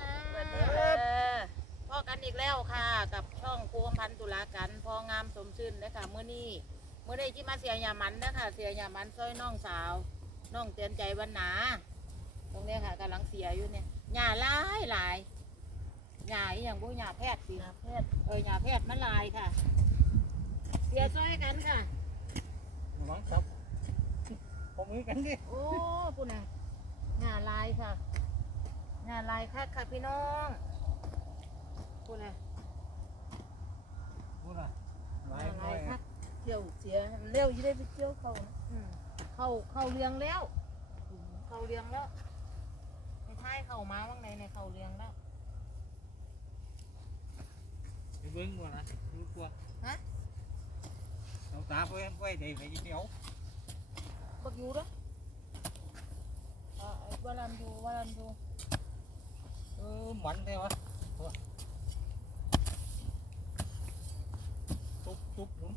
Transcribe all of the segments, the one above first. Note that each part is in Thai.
ค่ะสวัสดีค่ะพ่อกันอีกแล้วค่ะ กับช่องครูอำพันธ์ตุลากันพองามสมชื่นนะคะเมื่อนี้เมื่อนี้ที่มาเสียยามันนะคะเสียยามันซอยน้องสาวน้องเตือนใจวันหนา ตรงเนี้ยค่ะกำลังเสียอยู่เนี่ยหญ้าหลายหลายหญ้าอหย่างพวกหญ้าแพทย์สิยาแพทย์เออหญ้าแพทย์มันหลายค่ะ เสียซอยกันค่ะหวังครับผมมือกันดิโอ้ปุ่นน่ะหญ้าลายค่ะ หญ้าลายค่ะค่ะพี่น้องปุ่นน่ะพูดอะหหลาญ้ายหลาน่อยยค่ะเที่ยวเสียเร็วยี่ได้ไปเที่ยวเขานะอืมเข้าเข้าเรียงแล้ว เข้าเรียงแล้วในท้ายเข้ามาว่างในในเข้าเรียงแล้วไปเบิ้งก่อนนะรู้กลัวฮะเราตาไปไว้เดี๋ยวไปเดี๋ยวบักอยู่เด้อเออไอ้วารันดูวารันดูเออหมันได้วะตุ๊บตุ๊บหนุน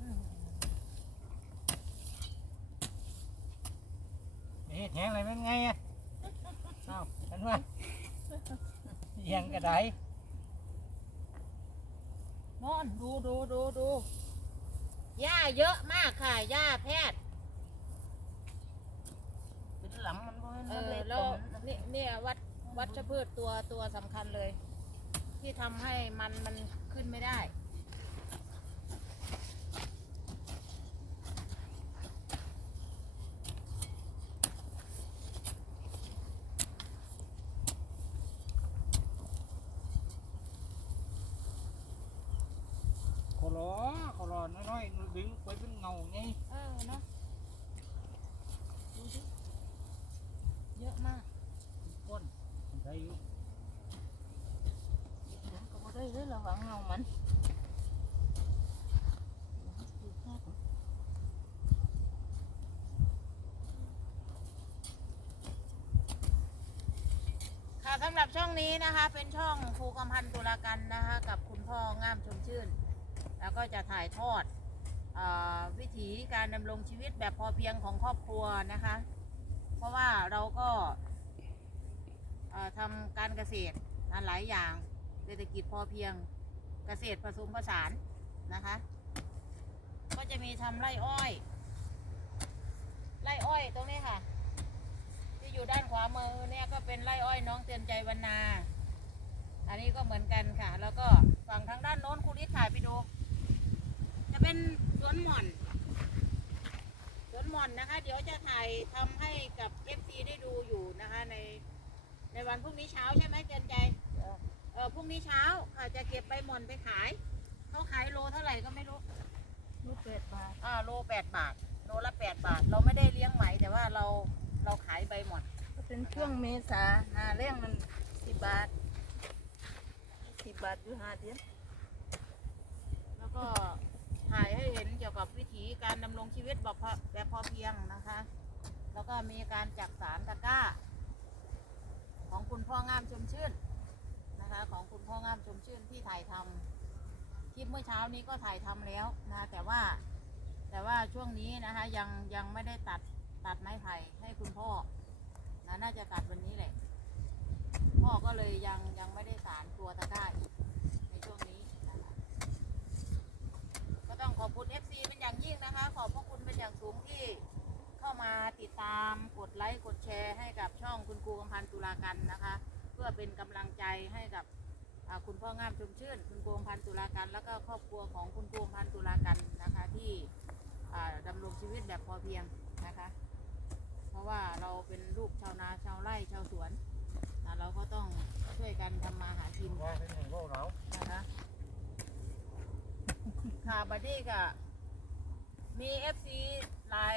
อืมนี่แทงอะไรเป็นไงอะเอ้าเห็นไหมเอียงกระไดนอนดูดูดูดูหญ้าเยอะมากค่ะหญ้าแพทย์เป็นหลังมันก็เอมันอเลยแล้วต้ นนี่เนี่ยวัดวัชพืชตัวตัวสำคัญเลย ที่ทำให้มันมันขึ้นไม่ได้ ขอรอขอรอน้อยๆดึงไปเป็นเงาไง เออเนาะดูสิเยอะมากก้น ใส่อยู่ก็บ่ได้เลยระวังเงามันค่ะสำหรับช่องนี้นะคะ เป็นช่องครูกำพันธ์ตุลากันนะคะ กับคุณพ่องามชมชื่น แล้วก็จะถ่ายทอดเออวิถีการดำรงชีวิตแบบพอเพียงของครอบครัวนะคะ เพราะว่าเราก็ ทำการเกษตรหลายอย่างเศรษฐกิจพอเพียงเกษตรผสมผสานนะคะ ก็จะมีทำไร่อ้อยไร่อ้อยตรงนี้ค่ะ ที่อยู่ด้านขวามือเนี่ยก็เป็นไร่อ้อยน้องเตือนใจวันนาอันนี้ก็เหมือนกันค่ะ แล้วก็ฝั่งทางด้านโน้นคุณลิศถ่ายไปดู จะเป็นสวนหม่อนสวนหม่อนนะคะ เดี๋ยวจะถ่ายทำให้กับเอฟซีได้ดูอยู่นะคะใน ในวันพรุ่งนี้เช้าใช่ไหมเตือนใจเออพรุ่งนี้เช้าค่ะจะเก็บใบหม่อนไปขายเขาขายโลเท่าไหร่ก็ไม่รู้ลูกเป็ดบาทอ่าโลแปดบาทโลละแปดบาท เราไม่ได้เลี้ยงไหมแต่ว่าเราเราขายใบหม่อนก็เป็นช่วงเมษาหาแรงมันสิบบาทสิบบาทอยู่หาเดือนแล้วก็ถ่ายให้เห็นเกี่ยวกับวิถีการดำรงชีวิตแบบพอแบบพอเพียงนะคะ แล้วก็มีการจักสารตะกร้า ของคุณพ่องามชมชื่นนะคะ ของคุณพ่องามชมชื่นที่ถ่ายทำคลิปเมื่อเช้านี้ก็ถ่ายทำแล้วนะแต่ว่าแต่ว่าช่วงนี้นะคะยังยังไม่ได้ตัดตัดไม้ไผ่ให้คุณพ่อนะน่าจะตัดวันนี้แหละ พ่อก็เลยยังยังไม่ได้สารตัวตะกร้าอีกในช่วงนี้นะคะก็ต้องขอบคุณ FC เป็นอย่างยิ่งนะคะ ขอบพระคุณเป็นอย่างสูงที่ มาติดตามกดไลค์กดแชร์ให้กับช่องคุณครูกำพันตุลากันนะคะ เพื่อเป็นกำลังใจให้กับคุณพ่องามชมชื่น คุณครูกำพันตุลากันแล้วก็ครอบครัวของคุณครูกำพันตุลากันนะคะที่อ่าดำรงชีวิตแบบพอเพียงนะคะ เพราะว่าเราเป็นลูกชาวนาชาวไร่ชาวสวนเราก็ต้องช่วยกันทำมาหากินเป็นไงพวกเรานะคะค่ะบัดดี้ก็มีเอฟซีหลาย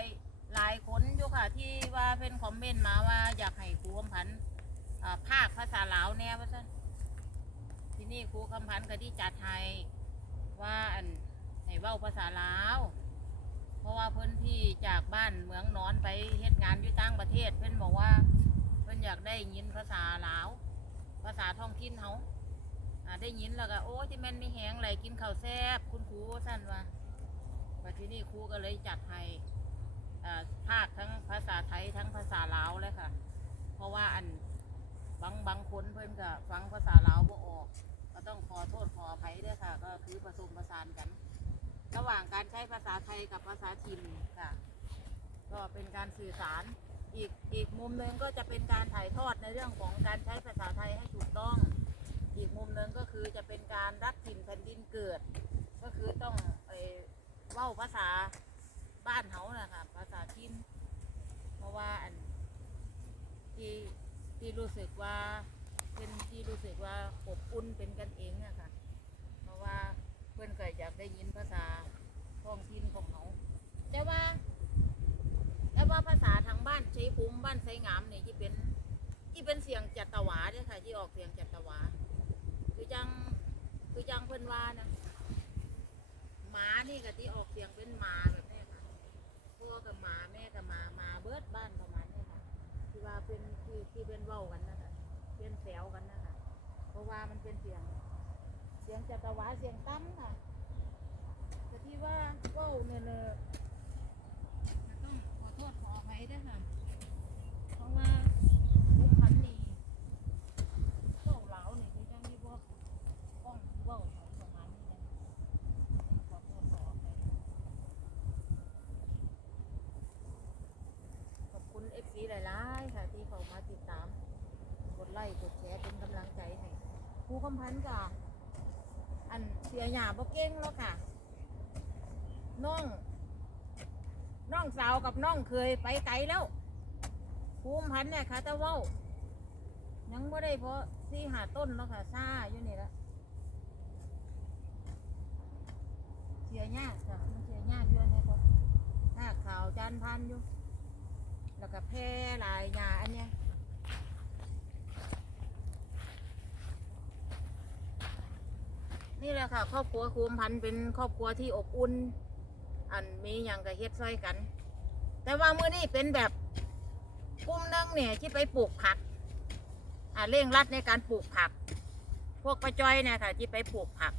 หลายคนอยู่ค่ะ ที่ว่าเพิ่นคอมเมนต์มาว่าอยากให้ครูคำพันธ์อ่าภาคภาษาลาวแน่ว่าซั่นที่นี่ครูคำพันธ์ก็ที่จัดให้ว่าอันให้เว้าภาษาลาว เพราะว่าเพิ่นที่จากบ้านเมืองนอนไปเฮ็ดงานอยู่ต่างประเทศ เพิ่นบอกว่าเพิ่นอยากได้ยินภาษาลาว ภาษาท้องถิ่นเขาอ่าได้ยินแล้วก็โอ้ยที่แม่นมีแหงไหลกินข้าวแซ่บคุณครูสั่นว่าบัดที่นี้ครูก็เลยจัดให้อ่าภาคทั้งภาษาไทยทั้งภาษาลาวเลยค่ะ เพราะว่าอัน ก็ฟังภาษาลาวบ่ออก ก็ต้องขอโทษขออภัยด้วยค่ะ ก็คือผสมผสานกัน ระ หว่างการใช้ภาษาไทยกับภาษาถิ่นค่ะ ก็เป็นการสื่อสาร อีกอีกมุมหนึ่งก็จะเป็นการถ่ายทอดในเรื่องของการใช้ภาษาไทยให้ถูกต้อง อีกมุมหนึ่งก็คือจะเป็นการรักถิ่นแผ่นดินเกิด ก็คือต้องไปเว้าภาษาบ้านเขานะคะภาษาถิ่นเพราะว่าอันที่ที่รู้สึกว่าเป็นที่รู้สึกว่าอบอุ่นเป็นกันเองอะค่ะ เพราะว่าเพื่อนก็อยากได้ยินภาษา ท้องถิ่นของเขาแต่ว่า แต่ว่าภาษาทางบ้านใช้ภูมิบ้านไซงามเนี่ยที่เป็นที่เป็นเสียงจัตวาเนี่ยค่ะ ที่ออกเสียงจัตวา คือจังคือจังเพิ่นว่านะหมานี่ก็ที่ออกเสียงเป็นหมาแบบนี้ค่ะพ่อกับหมาแม่กับหมาหมาเบิดบ้านประมาณนี้ค่ะที่ว่าเป็นที่ที่เป็นเว้ากันนะคะเป็นแซวกันนะคะเพราะว่ามันเป็นเสียง เสียงจัตวาเสียงตั้มค่ะ ที่ว่าเว้าเนี่ยเนอะต้องขอโทษขออภัยด้วยค่ะ เพราะว่าลูกพันนี่เว้าเหลานี่คือจังที่พวกป้องเว้าเขาประมาณนี้นะต้องขอโทษขออภัยขอบคุณเอฟซีหลายๆค่ะที่เขามาติดตาม กดไลค์กดแชร์เป็นกำลังใจให้ครูคำพันธ์กับอันเสียหยาบ่เก่งแล้วค่ะ น้องน้องสาวกับน้องเคยไปไกลแล้วภูมิพันธ์เนี่ยค่ะต่เว่ายังไม่ได้เพราะสี่หาต้นแล้วค่ะซ่าอยู่นี่ละเสียยากค่ะมันเสียยากอยู่เนี่ยก็ถ้าข่าวจานพันอยู่แล้วก็แพร่หลายหยาอันเนี้ยนี่แหละค่ะ ครอบครัวคูมพันธ์เป็นครอบครัวที่อบอุ่น อันมีอย่างกับเฮ็ดซอยกัน แต่ว่าเมื่อนี้เป็นแบบกลุ่มหนึงเนี่ยที่ไปปลูกผักอ่าเร่งรัดในการปลูกผัก พวกประจอยเนี่ยค่ะที่ไปปลูกผัก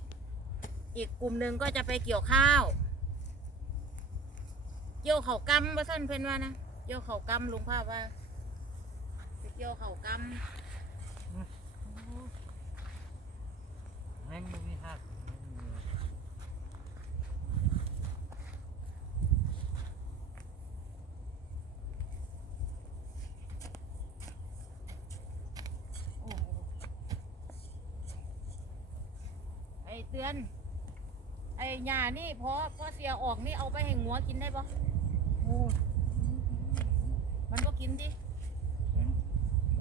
อีกกลุ่มหนึ่งก็จะไปเกี่ยวข้าว เกี่ยวเขากำว่าสั้นเพนว่านะเกี่ยวเขากำลุงภาพว่าไปเกี่ยวเขากำ แม่งบ่มีหักแม่งมี โอ้โหไอ เตือน ไอหญ้านี่พอพอเสียออกนี่เอาไปให้งัวกินได้ปะโอ้มันก็กินดิ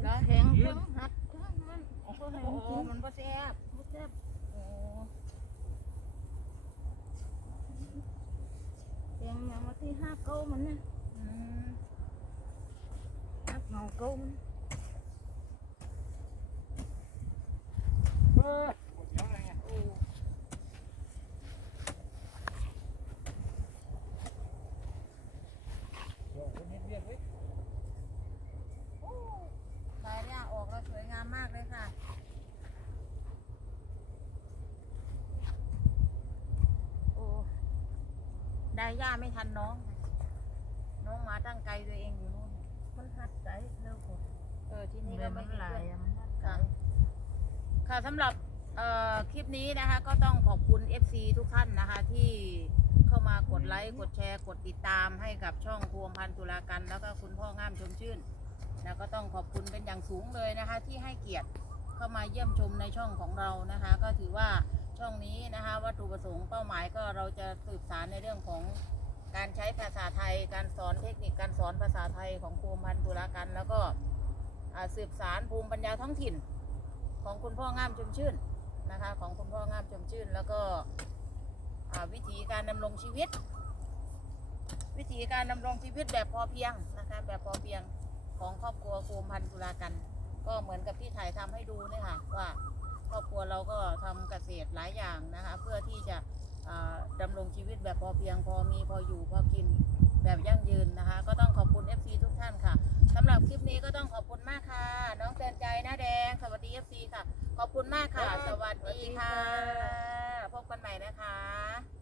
แล้วแข็งทั้งหัดทั้งมันโอ้โหโอ้โหมันก็แซ่บแซ่บโอ้แข็งอย่างว่าที่ห้าเก้ามันนะอืมหักเงาเก้ามันเออปวดเดี๋ยวอะไรเงี้ย โอ้ เดี๋ยวคนเฮ็ดเวียกเว้ย โอ้ลายเนี่ยออกแล้วสวยงามมากเลยค่ะ โอ้ ได้ย่าไม่ทันน้องค่ะน้องมาตั้งไกลตัวเองอยู่นู่นมันหัดใจเร็วกว่าเออที่นี่นี่ก็ก็ไม่ไม่มีหลาเพื่ยอนอะมันหัดใจค่ะ ค่ะสำหรับเอ่อคลิปนี้นะคะ ก็ต้องขอบคุณ FC ทุกท่านนะคะ ที่เข้ามากดไลค์ กดแชร์ กดติดตามให้กับช่องพวงพันธุ์ตุลากันแล้วก็คุณพ่องามชมชื่น แล้วก็ต้องขอบคุณเป็นอย่างสูงเลยนะคะ ที่ให้เกียรติเข้ามาเยี่ยมชมในช่องของเรานะคะ ก็ถือว่า ช่องนี้นะคะ วัตถุประสงค์เป้าหมายก็เราจะสืบสารในเรื่องของการใช้ภาษาไทย การสอนเทคนิคการสอนภาษาไทยของพวงพันธุ์ตุลากัน แล้วก็สืบสารภูมิปัญญาท้องถิ่น ของคุณพ่องามชมชื่นนะคะ ของคุณพ่องามชมชื่น แล้วก็วิธีการดำรงชีวิต วิธีการดำรงชีวิตแบบพอเพียงนะคะแบบพอเพียงของครอบครัวโคมพันธุ์ตุลากัน ก็เหมือนกับที่ถ่ายทำให้ดูเนี่ยค่ะว่า ครอบครัวเราก็ทำเกษตรหลายอย่างนะคะ เพื่อที่จะอ่าดำรงชีวิตแบบพอเพียงพอมีพออยู่พอกินแบบยั่งยืนนะคะ ก็ต้องขอบคุณ FC ทุกท่านค่ะสำหรับคลิปนี้ก็ต้องขอบคุณมากค่ะ น้องเตือนใจหน้าแดง สวัสดี FC ค่ะ ขอบคุณมากค่ะ สวัสดีค่ะ พบกันใหม่นะคะ